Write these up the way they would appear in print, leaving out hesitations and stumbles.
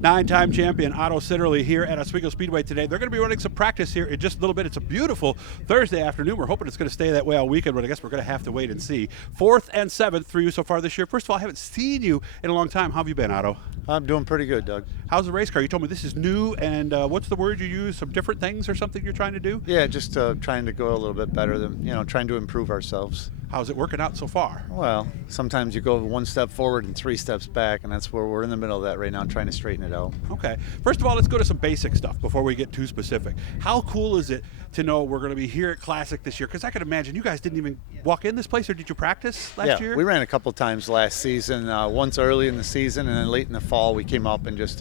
Nine-time champion Otto Sitterly here at Oswego Speedway today. They're going to be running some practice here in just a little bit. It's a beautiful Thursday afternoon. We're hoping it's going to stay that way all weekend, but I guess we're going to have to wait and see. 4th and 7th for you so far this year. First of all, I haven't seen you in a long time. How have you been, Otto? I'm doing pretty good, Doug. How's the race car? You told me this is new, and what's the word you use? Some different things or something you're trying to do? Yeah, just trying to go a little bit better than, trying to improve ourselves. How's it working out so far? Well, sometimes you go one step forward and 3 steps back, and that's where we're in the middle of that right now, trying to straighten it out. Okay. First of all, let's go to some basic stuff before we get too specific. How cool is it to know we're going to be here at Classic this year? Because I can imagine you guys didn't even walk in this place, or did you practice last year? Yeah, we ran a couple times last season, once early in the season, and then late in the fall we came up and just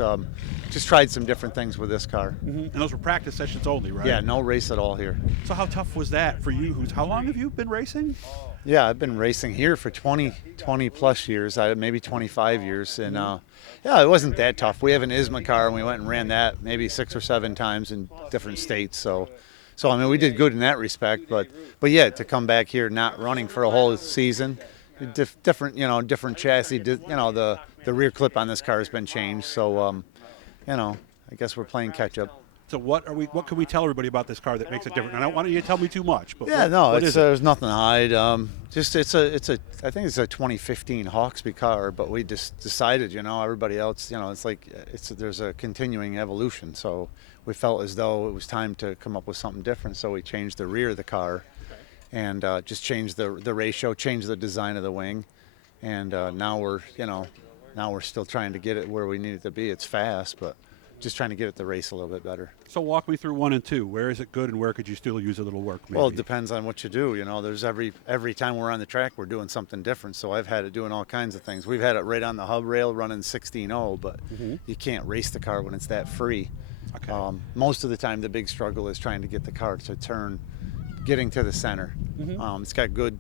tried some different things with this car. Mm-hmm. And those were practice sessions only, right? Yeah, no race at all here. So how tough was that for you? How long have you been racing? Yeah, I've been racing here for 20 plus years, maybe 25 years, and yeah, it wasn't that tough. We have an ISMA car, and we went and ran that maybe 6 or 7 times in different states. So I mean, we did good in that respect. But yeah, to come back here not running for a whole season, different chassis. The rear clip on this car has been changed. So I guess we're playing catch up. So what can we tell everybody about this car that makes it different? I don't want you to tell me too much, but yeah, there's nothing to hide. I think it's a 2015 Hawksby car, but we just decided, everybody else, it's like there's a continuing evolution. So we felt as though it was time to come up with something different. So we changed the rear of the car, and just changed the ratio, changed the design of the wing, and now we're still trying to get it where we need it to be. It's fast, but just trying to get it to race a little bit better. So walk me through 1 and 2. Where is it good, and where could you still use a little work? Maybe? Well, it depends on what you do. There's every time we're on the track, we're doing something different. So I've had it doing all kinds of things. We've had it right on the hub rail running 16.0, but you can't race the car when it's that free. Okay. Most of the time, the big struggle is trying to get the car to turn, getting to the center. It's got good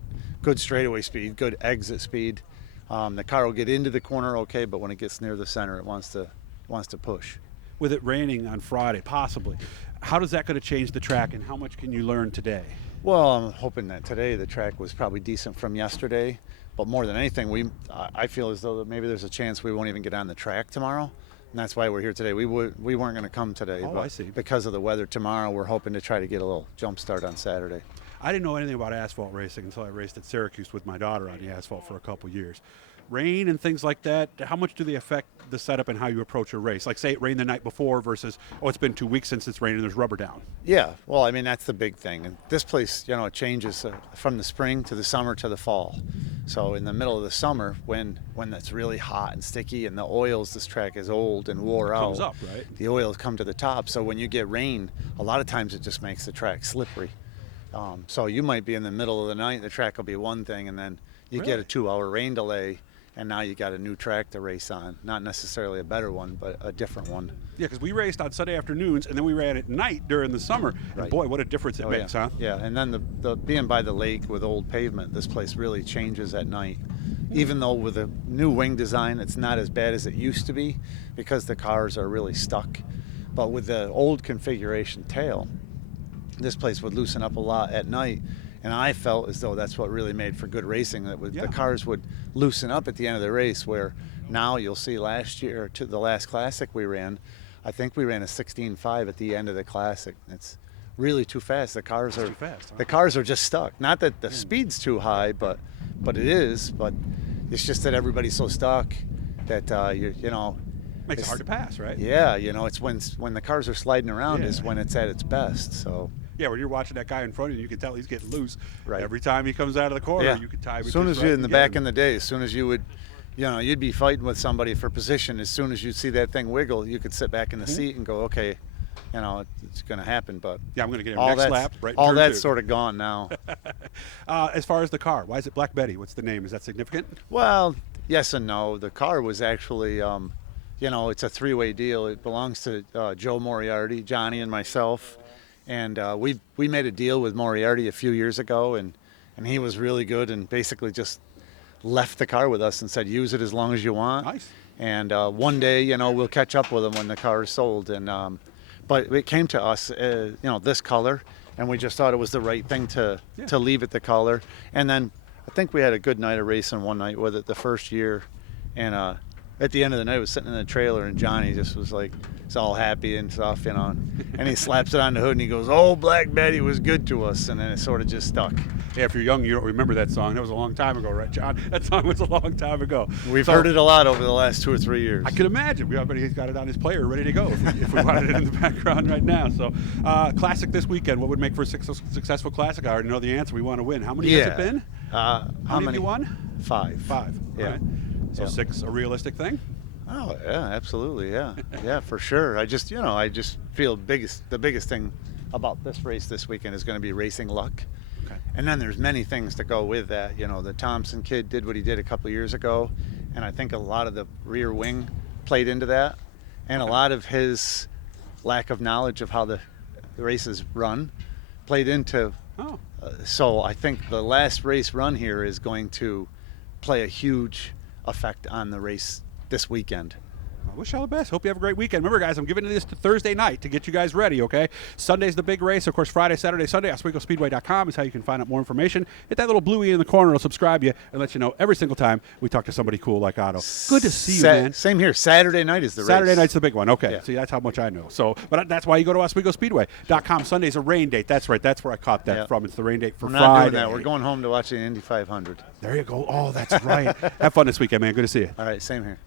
straightaway speed, good exit speed. The car will get into the corner okay, but when it gets near the center, it wants to push. With it raining on Friday, possibly, how does that going to change the track, and how much can you learn today? Well, I'm hoping that today the track was probably decent from yesterday, but more than anything, I feel as though that maybe there's a chance we won't even get on the track tomorrow, and that's why we're here today. We weren't going to come today, but I see. Because of the weather tomorrow, we're hoping to try to get a little jump start on Saturday. I didn't know anything about asphalt racing until I raced at Syracuse with my daughter on the asphalt for a couple years. Rain and things like that, how much do they affect the setup and how you approach a race? Like, say it rained the night before versus, it's been 2 weeks since it's rained and there's rubber down. Yeah, well, I mean, that's the big thing. And this place, it changes from the spring to the summer to the fall. So in the middle of the summer, when it's really hot and sticky and the oils, this track is old and wore out. Comes up, right? The oils come to the top. So when you get rain, a lot of times it just makes the track slippery. So you might be in the middle of the night, the track will be one thing, and then you get a 2-hour rain delay, and now you got a new track to race on. Not necessarily a better one, but a different one. Yeah, because we raced on Sunday afternoons, and then we ran at night during the summer. Right. And boy, what a difference it makes, huh? Yeah, and then the being by the lake with old pavement, this place really changes at night. Even though with a new wing design, it's not as bad as it used to be because the cars are really stuck. But with the old configuration tail, this place would loosen up a lot at night. And I felt as though that's what really made for good racing, that the cars would loosen up at the end of the race, where now you'll see last year, to the last Classic we ran, I think we ran a 16.5 at the end of the Classic. It's really too fast. The cars are too fast, huh? The cars are just stuck. Not that the speed's too high, but it is. But it's just that everybody's so stuck that makes it hard to pass, right? Yeah, it's when the cars are sliding around is when it's at its best. So. Yeah, when you're watching that guy in front of you, you can tell he's getting loose. Right. Every time he comes out of the corner, you can tie. As soon as you in the back in the day, as soon as you would, you'd be fighting with somebody for position. As soon as you see that thing wiggle, you could sit back in the seat and go, okay, it's going to happen. But yeah, I'm going to get him next lap. Right. All that's sort of gone now. As far as the car, why is it Black Betty? What's the name? Is that significant? Well, yes and no. The car was actually, it's a 3-way deal. It belongs to Joe Moriarty, Johnny, and myself. And we made a deal with Moriarty a few years ago, and he was really good and basically just left the car with us and said, use it as long as you want. Nice. And one day, we'll catch up with him when the car is sold. And but it came to us, this color, and we just thought it was the right thing to leave it the color. And then I think we had a good night of racing one night with it the first year, and at the end of the night, I was sitting in the trailer, and Johnny just was like, he's all happy and stuff, you know. And he slaps it on the hood, and he goes, "Oh, Black Betty was good to us," and then it sort of just stuck. Yeah, if you're young, you don't remember that song. That was a long time ago, right, John? That song was a long time ago. We've heard it a lot over the last 2 or 3 years. I can imagine. He's got it on his player, ready to go if we wanted it in the background right now. So, classic this weekend. What would make for a successful classic? I already know the answer. We want to win. How many has it been? How many have you won? 5. 5. Yeah. Right. So 6 a realistic thing? Oh yeah, absolutely, yeah, yeah, for sure. I just feel the biggest thing about this race this weekend is going to be racing luck. Okay. And then there's many things to go with that. You know, the Thompson kid did what he did a couple of years ago, and I think a lot of the rear wing played into that, and a lot of his lack of knowledge of how the races run played into. Oh. So I think the last race run here is going to play a huge effect on the race this weekend. I wish you all the best. Hope you have a great weekend. Remember, guys, I'm giving this to Thursday night to get you guys ready, okay? Sunday's the big race. Of course, Friday, Saturday, Sunday, OswegoSpeedway.com is how you can find out more information. Hit that little bluey in the corner. It'll subscribe you and let you know every single time we talk to somebody cool like Otto. Good to see you, man. Same here. Saturday night is the race. Saturday night's the big one. Okay. Yeah. See, that's how much I know. So, but that's why you go to OswegoSpeedway.com. Sunday's a rain date. That's right. That's where I caught that from. It's the rain date for We're Friday. not doing that. We're going home to watch the Indy 500. There you go. Oh, that's right. Have fun this weekend, man. Good to see you. All right. Same here.